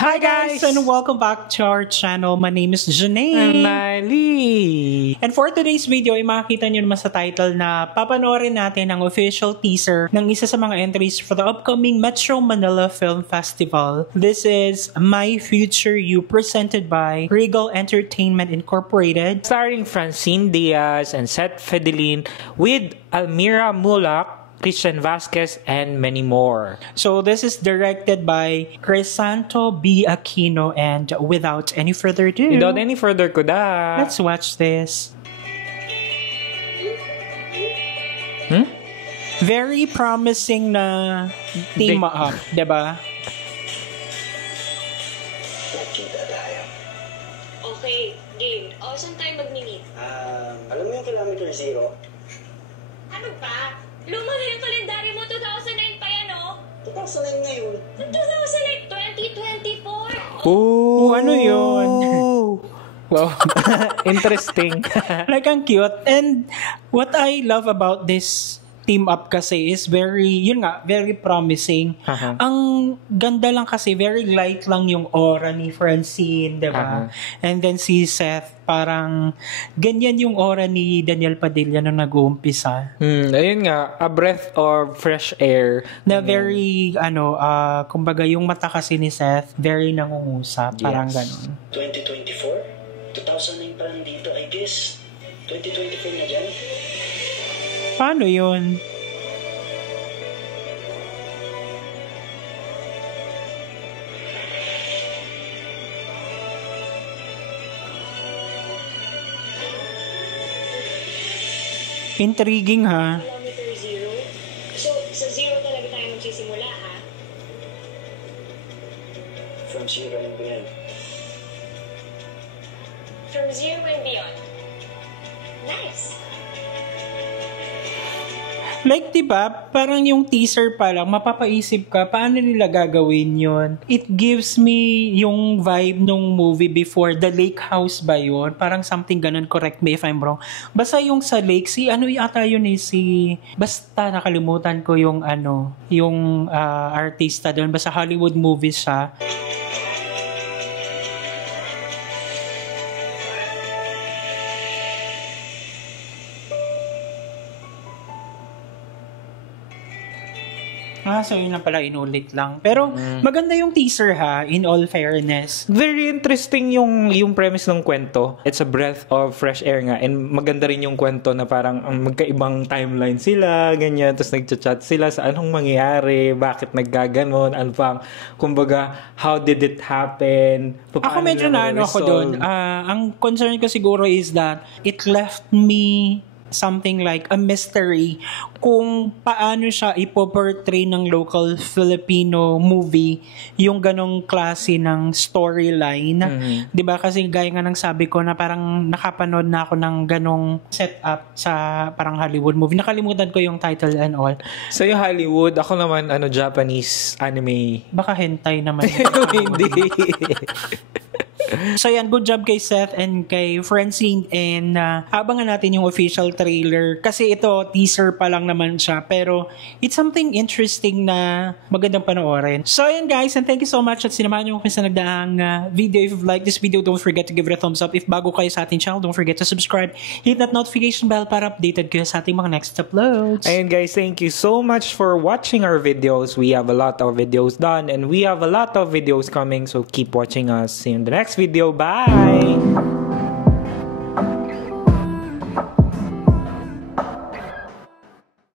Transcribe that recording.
Hi guys, and welcome back to our channel. My name is Janae. I'm Miley. And for today's video ay makikita nyo naman sa title na papanoorin natin ang official teaser ng isa sa mga entries for the upcoming Metro Manila Film Festival. This is My Future You, presented by Regal Entertainment Incorporated. Starring Francine Diaz and Seth Fedelin with Almira Mulak, Christian Vasquez, and many more. So this is directed by Crisanto B. Aquino, and without any further ado, kuda, let's watch this. Very promising na team up, diba? Okay, game. O, saan tayo mag-meet? Alam mo yung kilometer zero? Ano pa? Luma na yung kalendaryo mo, 2009 pa yan, oh. 2009 ngayon. 2008, 2024. Oh, ano yun? Wow, interesting. Like, ang cute. And what I love about this team up kasi is very promising. Ang ganda lang kasi, very light lang yung aura ni Francine, diba? And then si Seth, parang ganyan yung aura ni Daniel Padilla nung nag-uumpisa. Ayun nga, a breath of fresh air. Na very, kumbaga yung mata kasi ni Seth, very nangungusap, parang ganun. 2024? 2009 pa lang dito, I guess. 2024 na dyan. Paano yun? Intriguing, ha? Kilometer zero? So, sa zero talaga tayo magsisimula, ha? From zero and beyond. From zero and beyond. Nice! Like, diba, parang yung teaser pa lang, mapapaisip ka, paano nila gagawin yun? It gives me yung vibe nung movie before, The Lake House ba yun? Parang something ganun, correct me if I'm wrong. Basta yung sa lake, yata yun basta nakalimutan ko yung artista doon, basta Hollywood movies siya. So yun na pala, inulit lang. Pero maganda yung teaser, ha, in all fairness. Very interesting yung premise ng kwento. It's a breath of fresh air nga. And maganda rin yung kwento na parang magkaibang timeline sila, ganyan. Tapos nagchat-chat sila sa anong mangyayari, bakit naggaganon, ano pang, kumbaga, how did it happen? Ako medyo ako doon. Ang concern ko siguro is that it left me something like a mystery kung paano siya ipoportray ng local Filipino movie yung ganong klase ng storyline. Diba? Kasi gaya nga ng sabi ko na parang nakapanood na ako ng ganong setup sa parang Hollywood movie. Nakalimutan ko yung title and all. So yung Hollywood, ako naman Japanese anime. Baka hentai naman. Hindi. So yan, good job kay Seth and kay Francine, and abangan natin yung official trailer kasi ito teaser pa lang naman siya, pero it's something interesting na magandang panoorin. So yan guys, and thank you so much at sinamahan nyo kung sa nagdaang video. If you like this video, don't forget to give it a thumbs up. If bago kayo sa ating channel, don't forget to subscribe, hit that notification bell para updated kayo sa ating mga next uploads. And guys, thank you so much for watching our videos. We have a lot of videos done and we have a lot of videos coming, so keep watching us. See you in the next video. Bye!